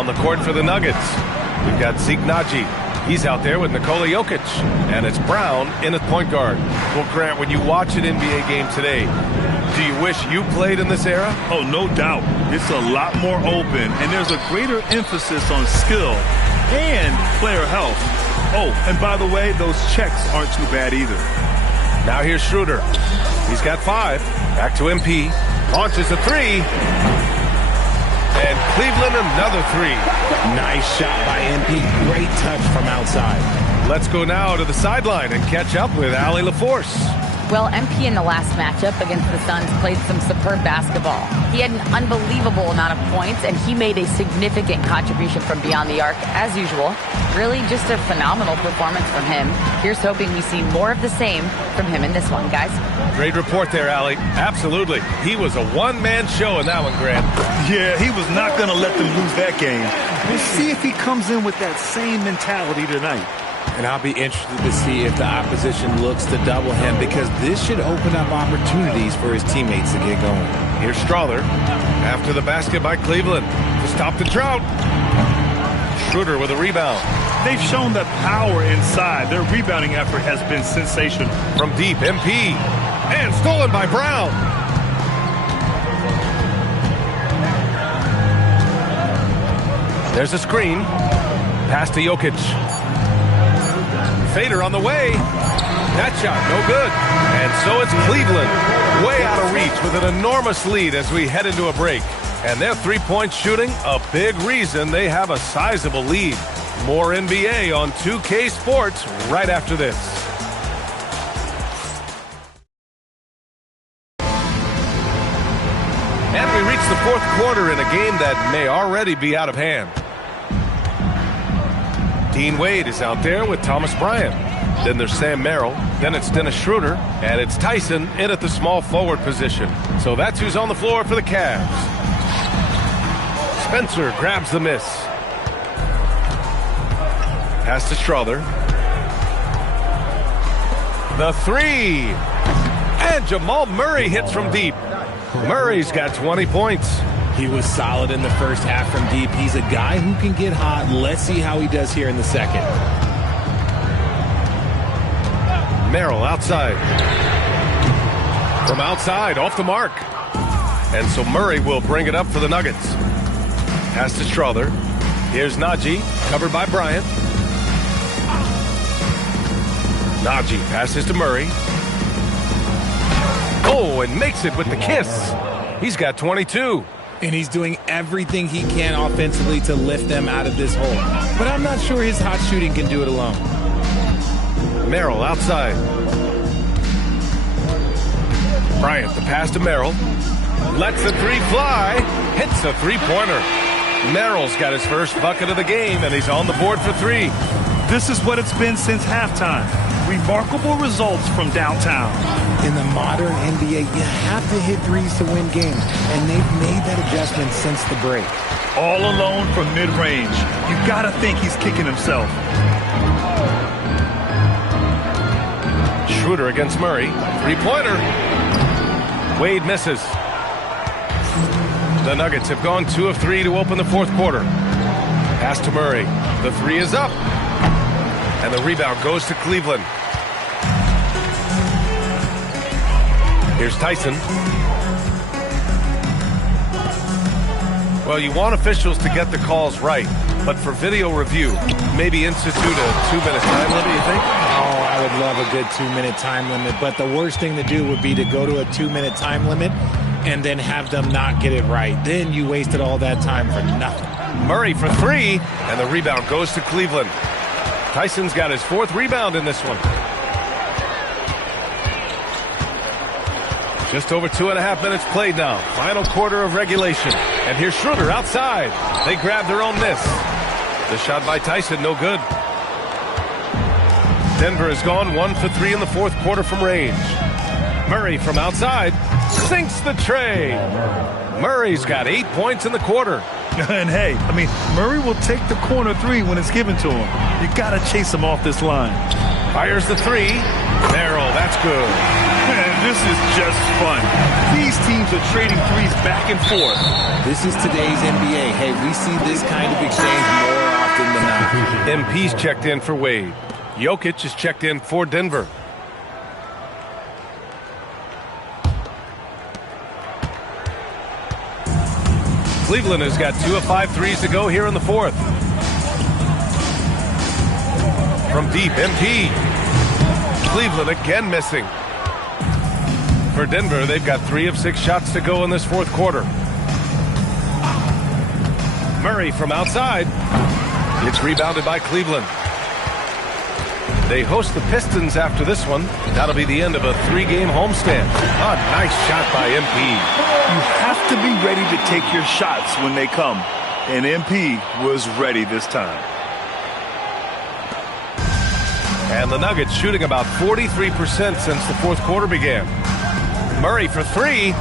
On the court for the Nuggets, we've got Zeke Naji. He's out there with Nikola Jokic. And it's Brown in at point guard. Well, Grant, when you watch an NBA game today, do you wish you played in this era? Oh, no doubt. It's a lot more open, and there's a greater emphasis on skill and player health. Oh, and by the way, those checks aren't too bad either. Now here's Schroeder. He's got 5. Back to MP. Launches a 3. And Cleveland another 3. Nice shot by MP. Great touch from outside. Let's go now to the sideline and catch up with Allie LaForce. Well, MP in the last matchup against the Suns played some superb basketball. He had an unbelievable amount of points, and he made a significant contribution from beyond the arc, as usual. Really just a phenomenal performance from him. Here's hoping we see more of the same from him in this one, guys. Great report there, Allie. Absolutely. He was a one-man show in that one, Grant. Yeah, he was not going to let them lose that game. We'll see if he comes in with that same mentality tonight. And I'll be interested to see if the opposition looks to double him, because this should open up opportunities for his teammates to get going. Here's Strawther after the basket by Cleveland to stop the drought. Schroeder with a rebound. They've shown that power inside. Their rebounding effort has been sensational. From deep, MP. And stolen by Brown. There's a screen. Pass to Jokic. Fader on the way. That shot, no good. And so it's Cleveland, way out of reach with an enormous lead as we head into a break. And their three-point shooting, a big reason they have a sizable lead. More NBA on 2K Sports right after this. And we reach the fourth quarter in a game that may already be out of hand. Dean Wade is out there with Thomas Bryant. Then there's Sam Merrill. Then it's Dennis Schroeder. And it's Tyson in at the small forward position. So that's who's on the floor for the Cavs. Spencer grabs the miss. Pass to Strawther. The 3. And Jamal Murray hits from deep. Murray's got 20 points. He was solid in the first half from deep. He's a guy who can get hot. Let's see how he does here in the second. Merrill outside. From outside, off the mark. And so Murray will bring it up for the Nuggets. Pass to Strawther. Here's Naji, covered by Bryant. Naji passes to Murray. Oh, and makes it with the kiss. He's got 22. And he's doing everything he can offensively to lift them out of this hole. But I'm not sure his hot shooting can do it alone. Merrill outside. Bryant, the pass to Merrill. Lets the 3 fly. Hits a three-pointer. Merrill's got his first bucket of the game, and he's on the board for 3. This is what it's been since halftime. Remarkable results from downtown. In the modern NBA, you have to hit threes to win games, and they've made that adjustment since the break. All alone from mid-range. You gotta think he's kicking himself. Schroeder against Murray. Three-pointer. Wade misses. The Nuggets have gone 2 of 3 to open the fourth quarter. Pass to Murray. The 3 is up. And the rebound goes to Cleveland. Here's Tyson. Well, you want officials to get the calls right, but for video review, maybe institute a 2-minute time limit, you think? Oh, I would love a good 2-minute time limit, but the worst thing to do would be to go to a 2-minute time limit and then have them not get it right. Then you wasted all that time for nothing. Murray for 3, and the rebound goes to Cleveland. Tyson's got his 4th rebound in this one. Just over 2.5 minutes played now. Final quarter of regulation. And here's Schroeder outside. They grab their own miss. The shot by Tyson, no good. Denver has gone 1 for 3 in the fourth quarter from range. Murray from outside sinks the tray. Murray's got 8 points in the quarter. And hey, I mean, Murray will take the corner 3 when it's given to him. You got to chase him off this line. Fires the 3. Merrill, that's good. Man, this is just fun. These teams are trading threes back and forth. This is today's NBA. Hey, we see this kind of exchange more often than not. MP's checked in for Wade. Jokic is checked in for Denver. Cleveland has got 2 of 5 threes to go here in the fourth. From deep, MP. Cleveland again missing. For Denver, they've got 3 of 6 shots to go in this fourth quarter. Murray from outside. It's rebounded by Cleveland. They host the Pistons after this one. That'll be the end of a 3-game homestand. A nice shot by MP. You have to be ready to take your shots when they come. And MP was ready this time. And the Nuggets shooting about 43% since the fourth quarter began. Murray for 3.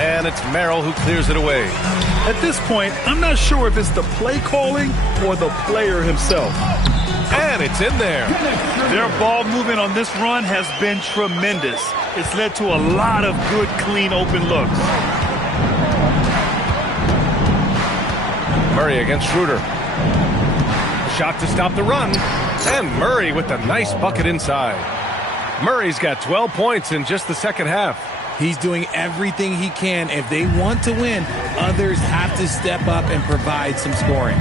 And it's Merrill who clears it away. At this point, I'm not sure if it's the play calling or the player himself. And it's in there. Their ball movement on this run has been tremendous. It's led to a lot of good, clean, open looks. Murray against Schroeder. Shot to stop the run. And Murray with a nice bucket inside. Murray's got 12 points in just the second half. He's doing everything he can. If they want to win, others have to step up and provide some scoring.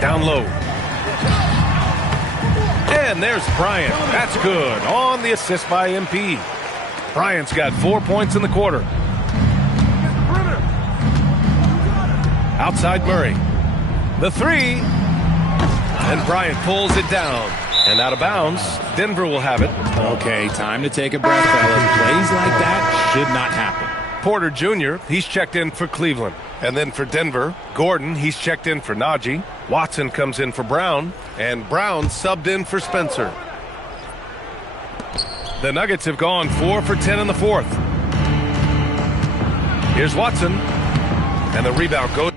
Down low. And there's Bryant. That's good. On the assist by MP. Bryant's got 4 points in the quarter. Outside Murray. The 3. And Bryant pulls it down. And out of bounds. Denver will have it. Okay, time to take a breath, fellas. Plays like that should not happen. Porter Jr., he's checked in for Cleveland. And then for Denver, Gordon, he's checked in for Najee. Watson comes in for Brown. And Brown subbed in for Spencer. The Nuggets have gone 4 for 10 in the fourth. Here's Watson. And the rebound goes.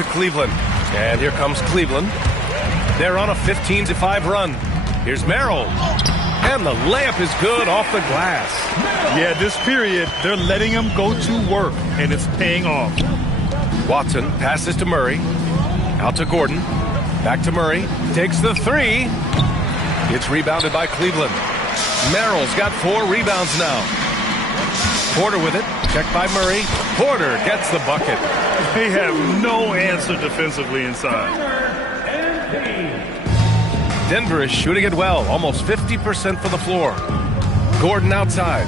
to Cleveland. And here comes Cleveland. They're on a 15-5 run. Here's Merrill. And the layup is good off the glass. Yeah, this period, they're letting him go to work, and it's paying off. Watson passes to Murray. Out to Gordon. Back to Murray. Takes the three. It's rebounded by Cleveland. Merrill's got 4 rebounds now. Porter with it. Checked by Murray. Porter gets the bucket. They have no answer defensively inside. Denver is shooting it well. Almost 50% for the floor. Gordon outside.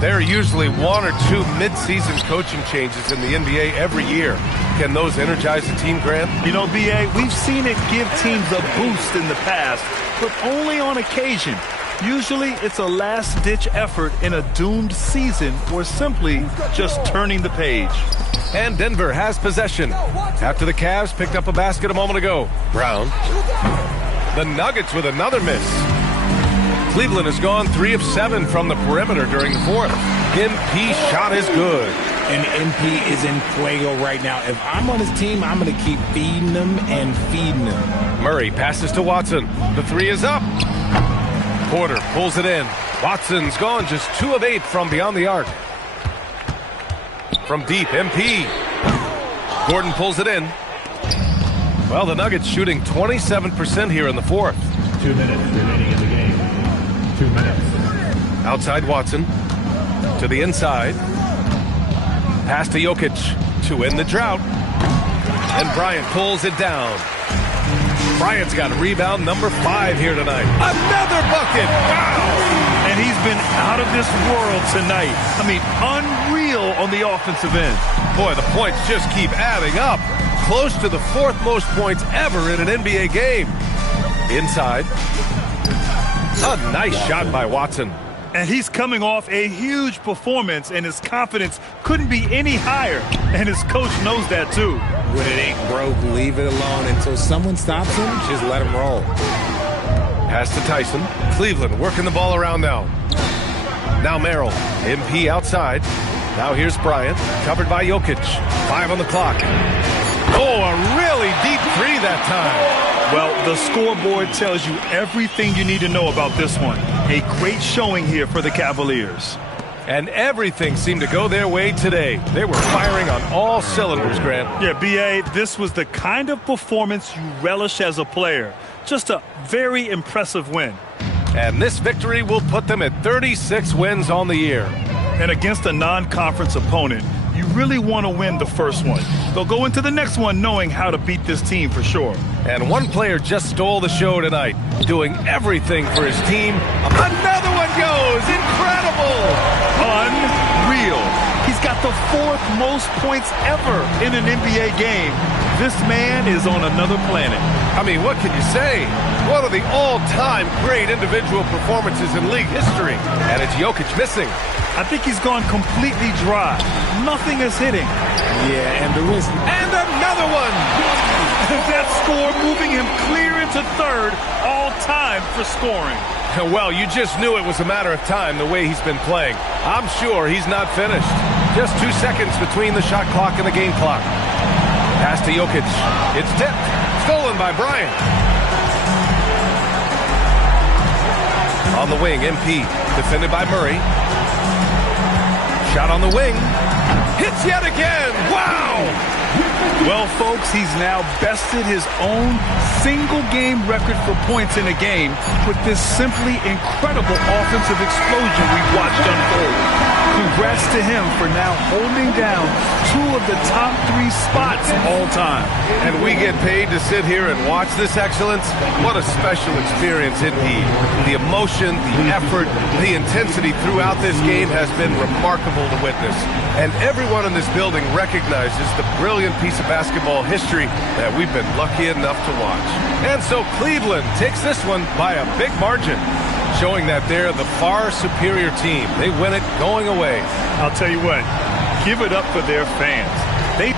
There are usually 1 or 2 mid-season coaching changes in the NBA every year. Can those energize the team, Grant? You know, B.A., we've seen it give teams a boost in the past, but only on occasion. Usually it's a last-ditch effort in a doomed season or simply just turning the page. And Denver has possession. After the Cavs picked up a basket a moment ago. Brown. The Nuggets with another miss. Cleveland has gone 3 of 7 from the perimeter during the fourth. MP shot is good. And MP is in fuego right now. If I'm on his team, I'm going to keep feeding him and feeding him. Murray passes to Watson. The 3 is up. Porter pulls it in. Watson's gone just 2 of 8 from beyond the arc. From deep, MP. Gordon pulls it in. Well, the Nuggets shooting 27% here in the fourth. 2 minutes remaining in the game. 2 minutes. Outside Watson. To the inside. Pass to Jokic to end the drought. And Bryant pulls it down. Bryant's got rebound number 5 here tonight. Another bucket! Wow! And he's been out of this world tonight. I mean, unreal on the offensive end. Boy, the points just keep adding up. Close to the 4th most points ever in an NBA game. Inside. A nice shot by Watson. And he's coming off a huge performance, and his confidence couldn't be any higher. And his coach knows that, too. When it ain't broke, leave it alone. Until someone stops him, just let him roll. Pass to Tyson. Cleveland working the ball around now. Now Merrill. MP outside. Now here's Bryant. Covered by Jokic. 5 on the clock. Oh, a really deep 3 that time. Well, the scoreboard tells you everything you need to know about this one. A great showing here for the Cavaliers. And everything seemed to go their way today. They were firing on all cylinders, Grant. Yeah, B.A., this was the kind of performance you relish as a player. Just a very impressive win. And this victory will put them at 36 wins on the year. And against a non-conference opponent, you really want to win the first one. They'll go into the next one knowing how to beat this team for sure. And one player just stole the show tonight, doing everything for his team. Another one goes! Incredible! Unreal. He's got the 4th most points ever in an NBA game. This man is on another planet. I mean, what can you say? One of the all-time great individual performances in league history. And it's Jokic missing. I think he's gone completely dry. Nothing is hitting. Yeah, and the wrist. And another one! That score moving him clear into 3rd all time for scoring. Well, you just knew it was a matter of time the way he's been playing. I'm sure he's not finished. Just 2 seconds between the shot clock and the game clock. Pass to Jokic. It's tipped. Stolen by Bryant. On the wing, MP. Defended by Murray. Shot on the wing. Hits yet again. Wow! Well, folks, he's now bested his own single-game record for points in a game with this simply incredible offensive explosion we've watched unfold. Congrats to him for now holding down 2 of the top 3 spots all time. And we get paid to sit here and watch this excellence. What a special experience indeed. The emotion, the effort, the intensity throughout this game has been remarkable to witness. And everyone in this building recognizes the brilliant piece of basketball history that we've been lucky enough to watch. And so Cleveland takes this one by a big margin, showing that they're the far superior team. They win it going away. I'll tell you what, give it up for their fans. They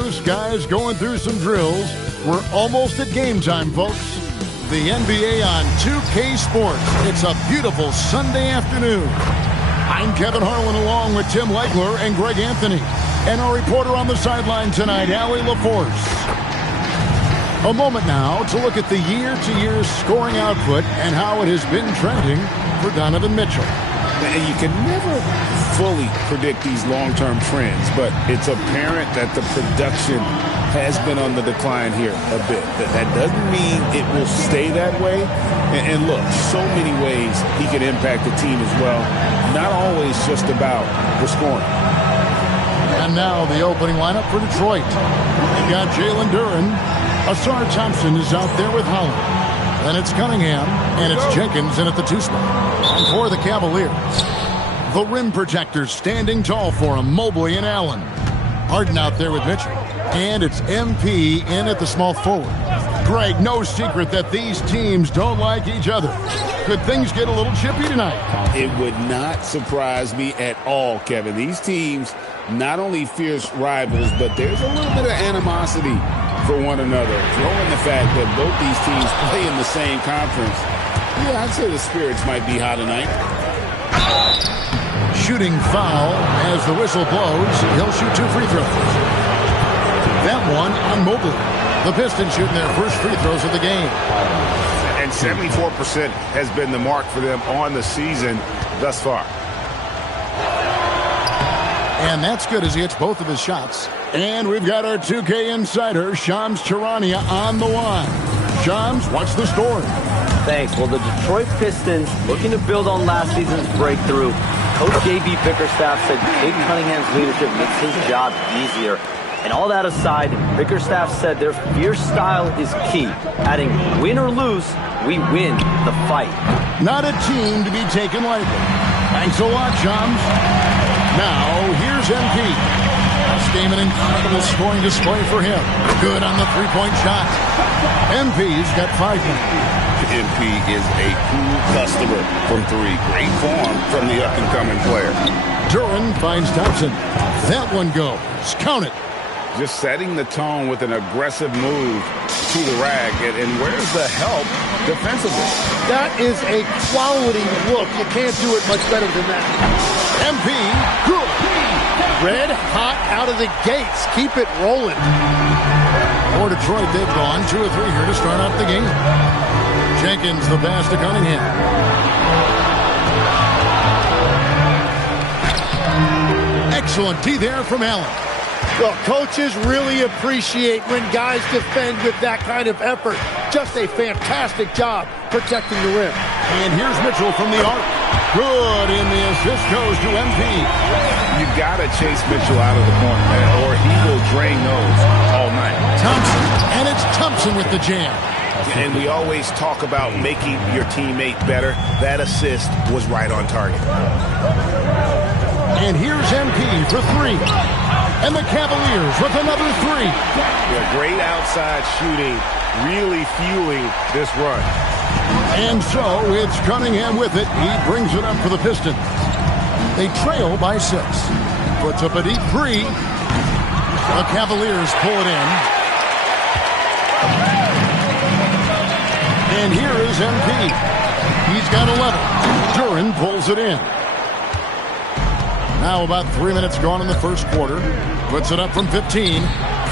loose, guys going through some drills. We're almost at game time, folks. The NBA on 2K Sports. It's a beautiful Sunday afternoon. I'm Kevin Harlan along with Tim Legler and Greg Anthony. And our reporter on the sideline tonight, Allie LaForce. A moment now to look at the year-to-year scoring output and how it has been trending for Donovan Mitchell. And you can never fully predict these long-term trends, but it's apparent that the production has been on the decline here a bit. That doesn't mean it will stay that way. And look, so many ways he can impact the team as well. Not always just about the scoring. And now the opening lineup for Detroit. You got Jalen Duren. Asar Thompson is out there with Holland. Then it's Cunningham, and it's Jenkins in at the 2 spot. And for the Cavaliers, the rim protectors standing tall for him, Mobley and Allen. Harden out there with Mitchell. And it's MP in at the small forward. Greg, no secret that these teams don't like each other. Could things get a little chippy tonight? It would not surprise me at all, Kevin. These teams, not only fierce rivals, but there's a little bit of animosity for one another. Throw in the fact that both these teams play in the same conference. Yeah, I'd say the spirits might be high tonight. Shooting foul as the whistle blows. He'll shoot 2 free throws. That one on Mobley. The Pistons shooting their first free throws of the game. And 74% has been the mark for them on the season thus far. And that's good as he hits both of his shots. And we've got our 2K insider, Shams Charania, on the line. Shams, what's the story? Thanks. Well, the Detroit Pistons, looking to build on last season's breakthrough. Coach J.B. Bickerstaff said Cade Cunningham's leadership makes his job easier. And all that aside, Bickerstaff said their fierce style is key, adding, win or lose, we win the fight. Not a team to be taken lightly. Thanks a lot, Shams. Now, here's MP. This game an incredible scoring display for him. Good on the three-point shot. MP's got 5 now. MP is a cool customer from 3. Great form from the up-and-coming player. Duren finds Thompson. That one goes. Count it. Just setting the tone with an aggressive move to the rack. And where's the help defensively? That is a quality look. You can't do it much better than that. MP, good. Red hot out of the gates. Keep it rolling. For Detroit, they've gone 2 or 3 here to start off the game. Jenkins, the pass to Cunningham. Excellent D there from Allen. Well, coaches really appreciate when guys defend with that kind of effort. Just a fantastic job protecting the rim. And here's Mitchell from the arc. Good, and the assist goes to MP. You got to chase Mitchell out of the corner, or he will drain those all night. Thompson, and it's Thompson with the jam. And we always talk about making your teammate better. That assist was right on target. And here's MP for 3. And the Cavaliers with another 3. Yeah, great outside shooting, really fueling this run. And so it's Cunningham with it. He brings it up for the Pistons. They trail by 6. Puts up a deep 3. The Cavaliers pull it in. And here is MP. He's got 11. Duren pulls it in. Now about 3 minutes gone in the first quarter. Puts it up from 15.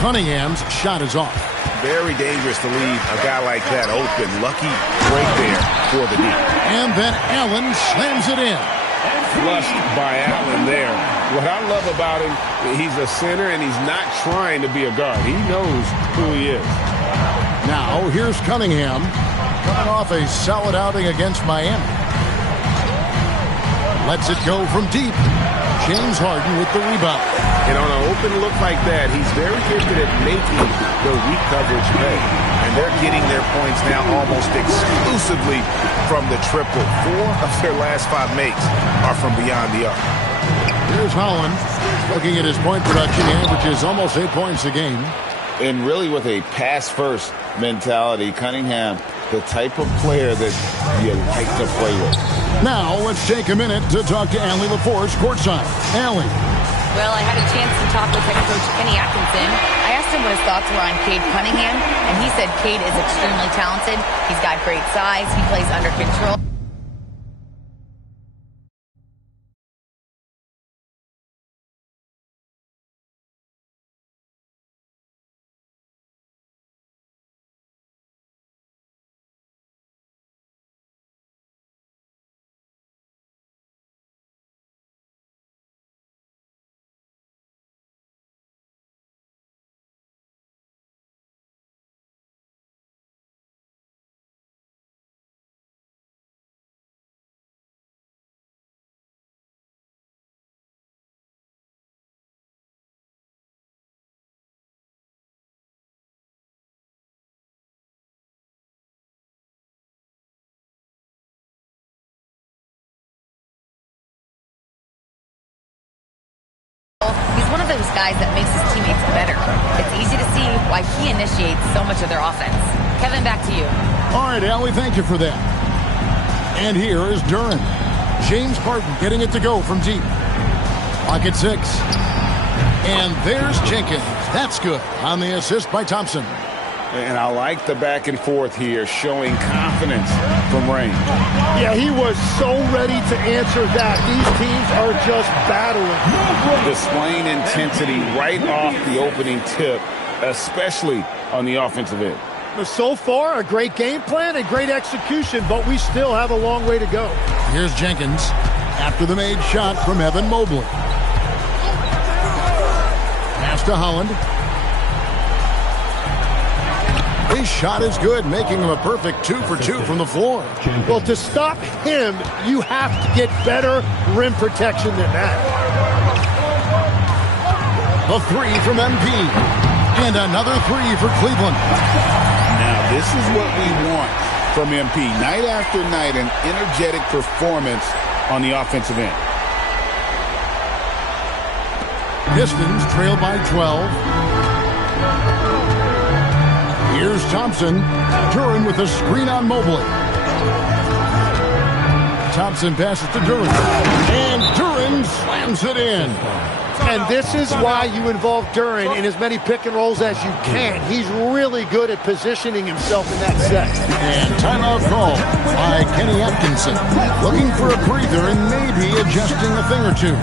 Cunningham's shot is off. Very dangerous to leave a guy like that open. Lucky break there for the D. And then Allen slams it in. Flushed by Allen there. What I love about him, he's a center and he's not trying to be a guard. He knows who he is. Now here's Cunningham coming off a solid outing against Miami. Lets it go from deep. James Harden with the rebound. And on an open look like that, he's very gifted at making the weak coverage pay. And they're getting their points now almost exclusively from the triple. 4 of their last 5 makes are from beyond the arc. Here's Holland looking at his point production. He averages almost 8 points a game. And really with a pass-first mentality, Cunningham, the type of player that you like to play with. Now let's take a minute to talk to Allie LaForce courtside. Allie. Well, I had a chance to talk with head coach Kenny Atkinson. I asked him what his thoughts were on Cade Cunningham, and he said Cade is extremely talented. He's got great size. He plays under control. He's one of those guys that makes his teammates better. It's easy to see why he initiates so much of their offense. Kevin, back to you. All right, Allie, thank you for that. And here is Duren. James Harden getting it to go from deep. Pocket 6. And there's Jenkins. That's good on the assist by Thompson. And I like the back and forth here, showing confidence from range. Yeah, he was so ready to answer that. These teams are just battling. Displaying intensity right off the opening tip, especially on the offensive end. So far, a great game plan and great execution, but we still have a long way to go. Here's Jenkins after the made shot from Evan Mobley. Pass to Holland. His shot is good, making him a perfect 2 for 2 from the floor. Well, to stop him, you have to get better rim protection than that. A 3 from MP. And another 3 for Cleveland. Now, this is what we want from MP. Night after night, an energetic performance on the offensive end. Pistons trail by 12. Here's Thompson. Duren with a screen on Mobley. Thompson passes to Duren. And Duren slams it in. And this is why you involve Duren in as many pick and rolls as you can. He's really good at positioning himself in that set. And timeout call by Kenny Atkinson. Looking for a breather and maybe adjusting a thing or two.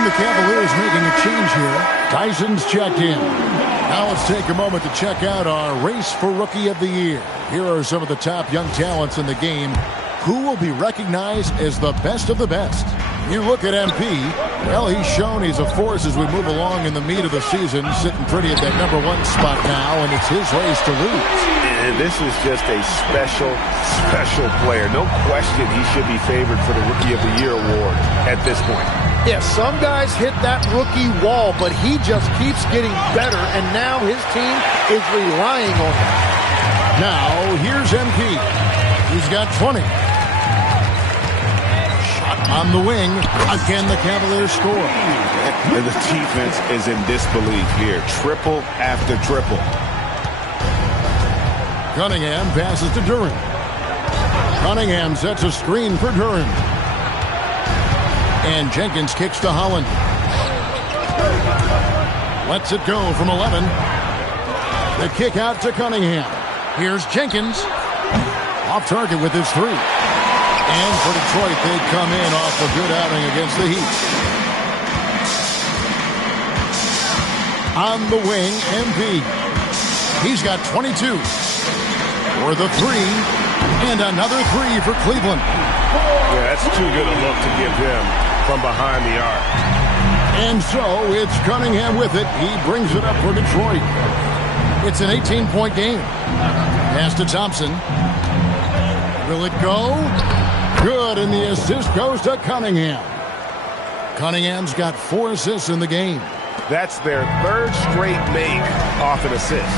And the Cavaliers making a change here. Tyson's checked in. Now let's take a moment to check out our race for Rookie of the Year. Here are some of the top young talents in the game who will be recognized as the best of the best. You look at MP, well, he's shown he's a force as we move along in the meat of the season, sitting pretty at that #1 spot now, and it's his race to lose. And this is just a special player. No question he should be favored for the Rookie of the Year award at this point. Yeah, some guys hit that rookie wall, but he just keeps getting better, and now his team is relying on him. Now, here's MP. He's got 20. On the wing, again the Cavaliers score. And the defense is in disbelief here. Triple after triple. Cunningham passes to Duren. Cunningham sets a screen for Duren. And Jenkins kicks to Holland. Lets it go from 11. The kick out to Cunningham. Here's Jenkins. Off target with his 3. And for Detroit, they come in off a good outing against the Heat. On the wing, MP. He's got 22. For the 3. And another 3 for Cleveland. Yeah, that's too good a look to give him from behind the arc. And so it's Cunningham with it. He brings it up for Detroit. It's an 18-point game. Pass to Thompson. Will it go? Good, and the assist goes to Cunningham. Cunningham's got 4 assists in the game. That's their 3rd straight make off an assist.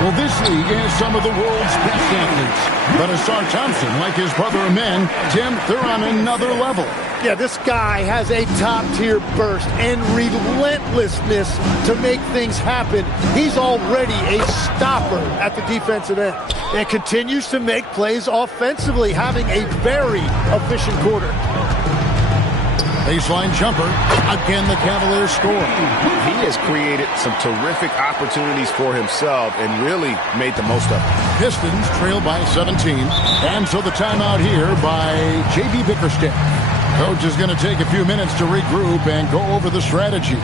Well, this league has some of the world's best athletes. But Asar Thompson, like his brother Amen, Tim, they're on another level. Yeah, this guy has a top-tier burst and relentlessness to make things happen. He's already a stopper at the defensive end and continues to make plays offensively, having a very efficient quarter. Baseline jumper. Again, the Cavaliers score. He has created some terrific opportunities for himself and really made the most of it. Pistons trail by 17. And so the timeout here by J.B. Bickerstaff. Coach is going to take a few minutes to regroup and go over the strategy.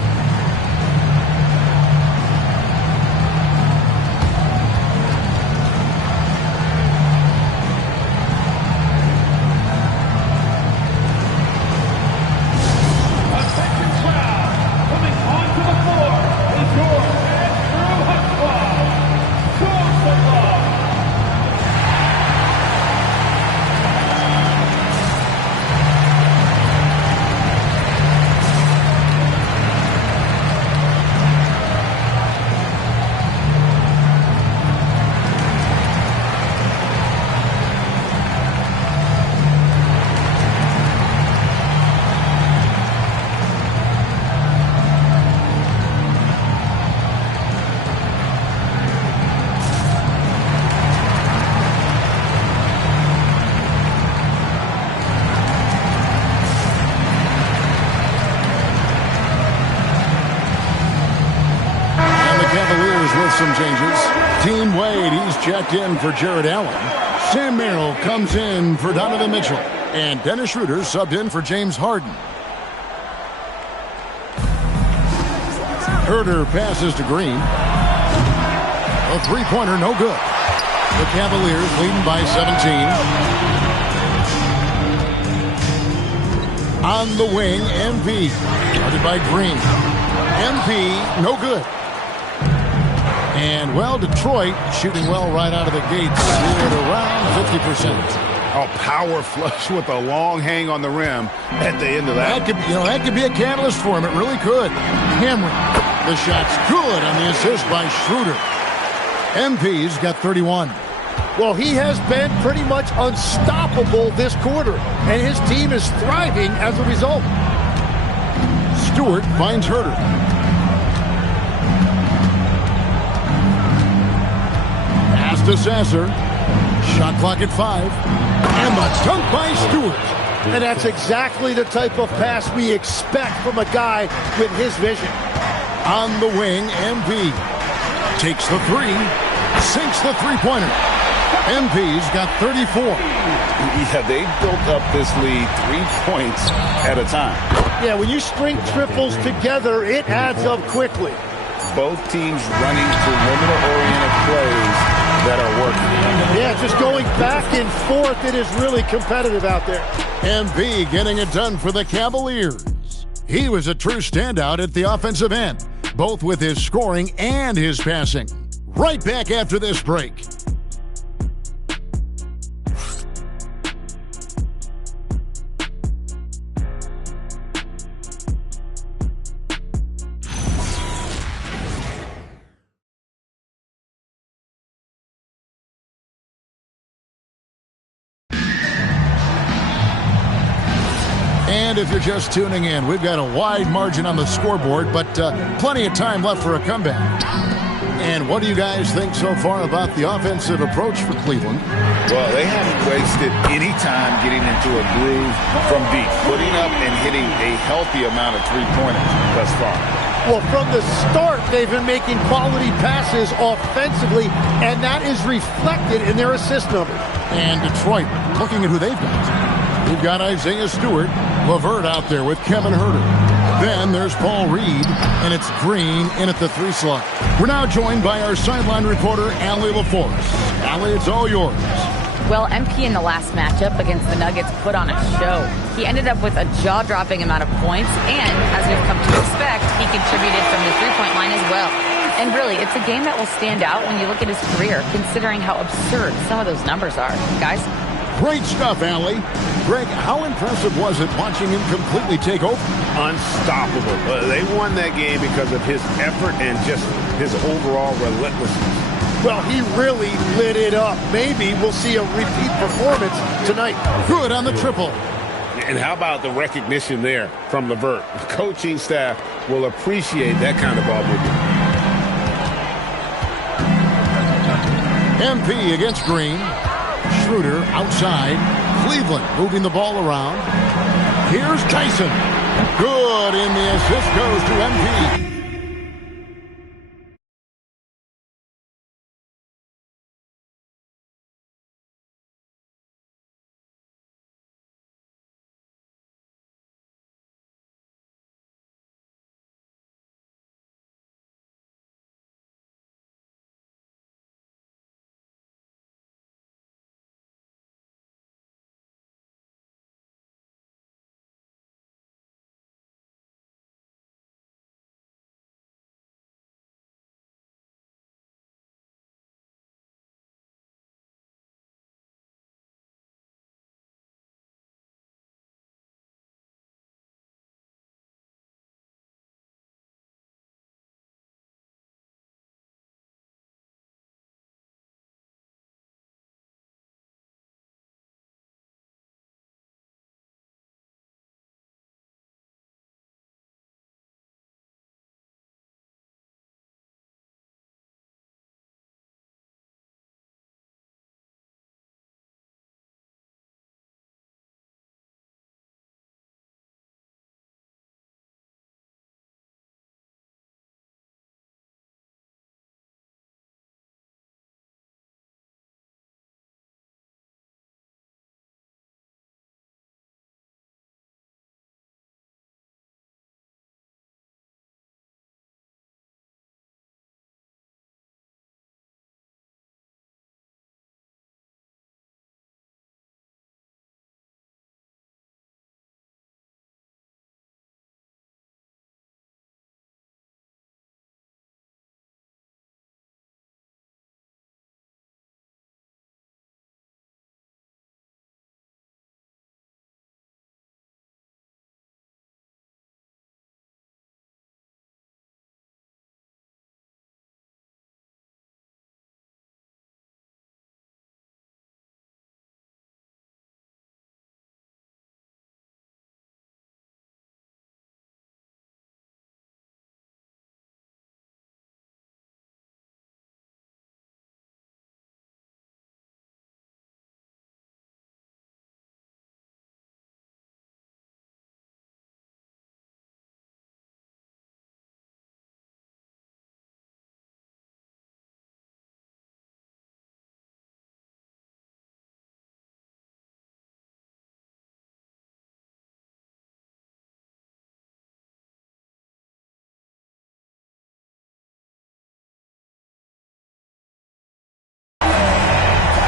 Some changes. Dean Wade, he's checked in for Jared Allen. Sam Merrill comes in for Donovan Mitchell. And Dennis Schroeder subbed in for James Harden. Herter passes to Green. A three-pointer, no good. The Cavaliers leading by 17. On the wing, MP. Guarded by Green. MP, no good. And, well, Detroit shooting well right out of the gates at around 50%. Oh, power flush with a long hang on the rim at the end of that. That could be a catalyst for him. It really could. Hammering. The shot's good on the assist by Schroeder. MP's got 31. Well, he has been pretty much unstoppable this quarter, and his team is thriving as a result. Stewart finds Herter. To Sasser. Shot clock at 5. And the dunk by Stewart. And that's exactly the type of pass we expect from a guy with his vision. On the wing, MP takes the 3. Sinks the three-pointer. MP's got 34. Yeah, they built up this lead 3 points at a time. Yeah, when you string triples together, it adds up quickly. Both teams running perimeter-oriented plays that are working. Yeah, just going back and forth, it is really competitive out there. MP getting it done for the Cavaliers. He was a true standout at the offensive end, both with his scoring and his passing. Right back after this break. And if you're just tuning in, we've got a wide margin on the scoreboard, but plenty of time left for a comeback. And what do you guys think so far about the offensive approach for Cleveland? Well, they haven't wasted any time getting into a groove from deep, putting up and hitting a healthy amount of three-pointers thus far. Well, from the start, they've been making quality passes offensively, and that is reflected in their assist numbers. And Detroit, looking at who they've got. We've got Isaiah Stewart, LeVert out there with Kevin Huerter. Then there's Paul Reed, and it's Green in at the 3 slot. We're now joined by our sideline reporter, Allie LaForce. Allie, it's all yours. Well, MP in the last matchup against the Nuggets put on a show. He ended up with a jaw-dropping amount of points, and as we've come to expect, he contributed from the three-point line as well. And really, it's a game that will stand out when you look at his career, considering how absurd some of those numbers are. Guys? Great stuff, Allie. Greg, how impressive was it watching him completely take over? Unstoppable. They won that game because of his effort and just his overall relentlessness. Well, he really lit it up. Maybe we'll see a repeat performance tonight. Good on the triple. And how about the recognition there from LeVert? The coaching staff will appreciate that kind of ball movement. MP against Green. Schroeder outside. Cleveland moving the ball around. Here's Tyson. Good, and the assist goes to MP.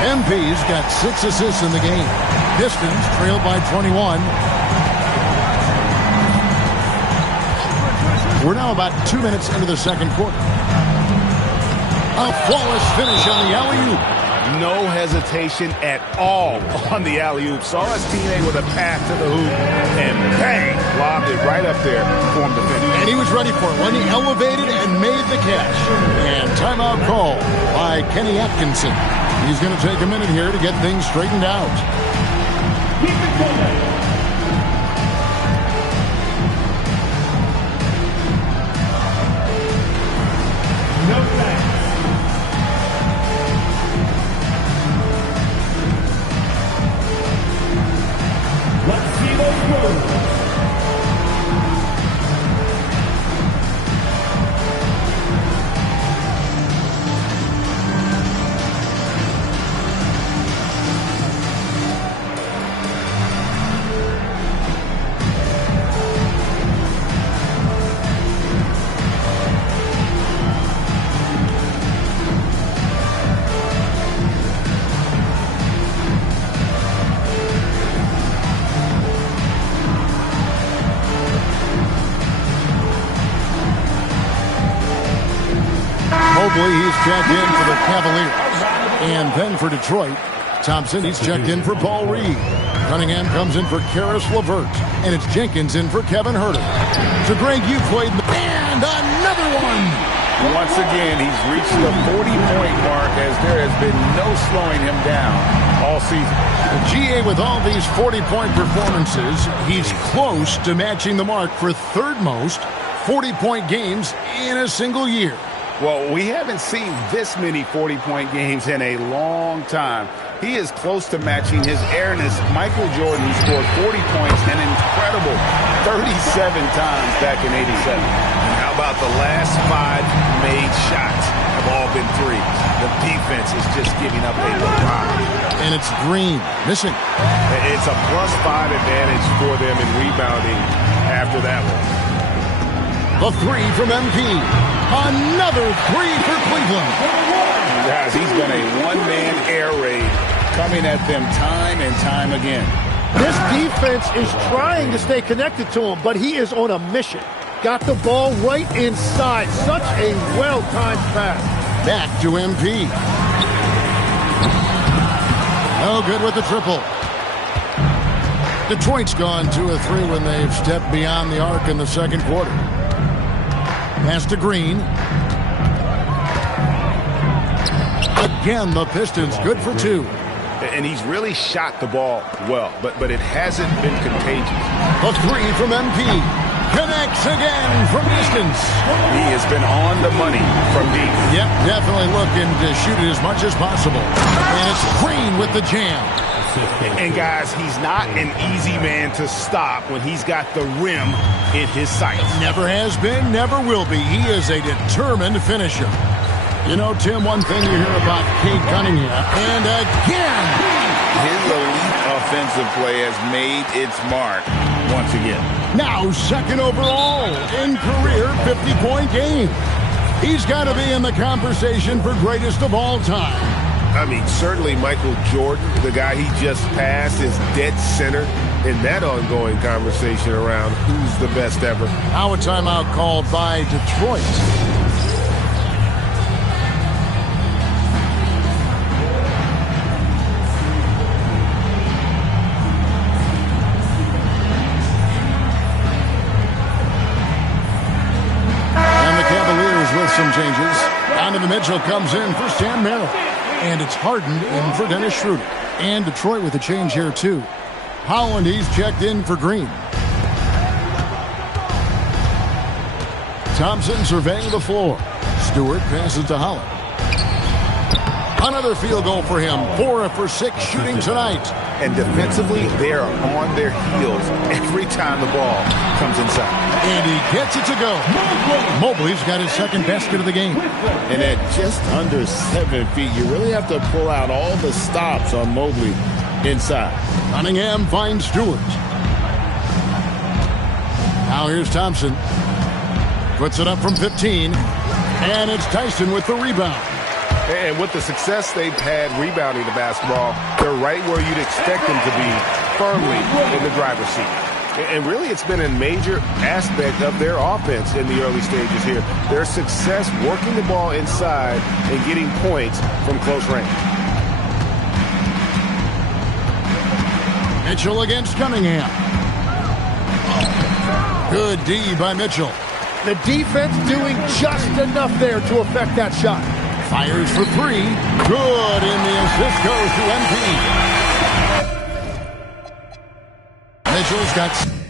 MP's got 6 assists in the game. Pistons trail by 21. We're now about 2 minutes into the second quarter. A flawless finish on the alley-oop. No hesitation at all on the alley-oop. Saw his teammate with a pass to the hoop, and bang, lobbed it right up there for him to finish. And he was ready for it when he elevated and made the catch. And timeout call by Kenny Atkinson. He's going to take a minute here to get things straightened out. He's checked in for the Cavaliers. And then for Detroit, Thompson, he's checked in for Paul Reed. Cunningham comes in for Karis LeVert. And it's Jenkins in for Kevin Huerter. So, Greg, you played and another one. Once again, he's reached the 40-point mark as there has been no slowing him down all season. The GA, with all these 40-point performances, he's close to matching the mark for third most 40-point games in a single year. Well, we haven't seen this many 40-point games in a long time. He is close to matching his airness. Michael Jordan, who scored 40 points an incredible 37 times back in '87. And how about the last 5 made shots have all been threes? The defense is just giving up a barrage. And it's Green missing. It's a +5 advantage for them in rebounding after that one. The 3 from MP. Another 3 for Cleveland. Guys, he's been a one-man air raid coming at them time and time again. This defense is trying to stay connected to him, but he is on a mission. Got the ball right inside. Such a well-timed pass. Back to MP. No good with the triple. Detroit's gone 2 of 3 when they've stepped beyond the arc in the second quarter. Pass to Green. Again, the Pistons good for 2. And he's really shot the ball well, but it hasn't been contagious. A 3 from MP. Connects again from distance. He has been on the money from deep. Yep, definitely looking to shoot it as much as possible. And it's Green with the jam. And guys, he's not an easy man to stop when he's got the rim in his sights. Never has been, never will be. He is a determined finisher. You know, Tim, one thing you hear about Cade Cunningham, and again, his elite offensive play has made its mark once again. Now second overall in career 50-point game. He's got to be in the conversation for greatest of all time. I mean, certainly Michael Jordan, the guy he just passed, is dead center in that ongoing conversation around who's the best ever. Now a timeout called by Detroit. And the Cavaliers with some changes. Donovan Mitchell comes in for Sam Merrill. And it's Harden in for Dennis Schroeder. And Detroit with a change here, too. Holland, he's checked in for Green. Thompson surveying the floor. Stewart passes to Holland. Another field goal for him. 4 for 6 shooting tonight. And defensively, they are on their heels every time the ball comes inside. And he gets it to go. Mobley's got his second basket of the game. And at just under 7 feet, you really have to pull out all the stops on Mobley inside. Cunningham finds Stewart. Now here's Thompson. Puts it up from 15. And it's Tyson with the rebound. And with the success they've had rebounding the basketball, they're right where you'd expect them to be, firmly in the driver's seat. And really, it's been a major aspect of their offense in the early stages here. Their success working the ball inside and getting points from close range. Mitchell against Cunningham. Good D by Mitchell. The defense doing just enough there to affect that shot. Fires for three. Good, and the assist goes to MP. Mitchell's got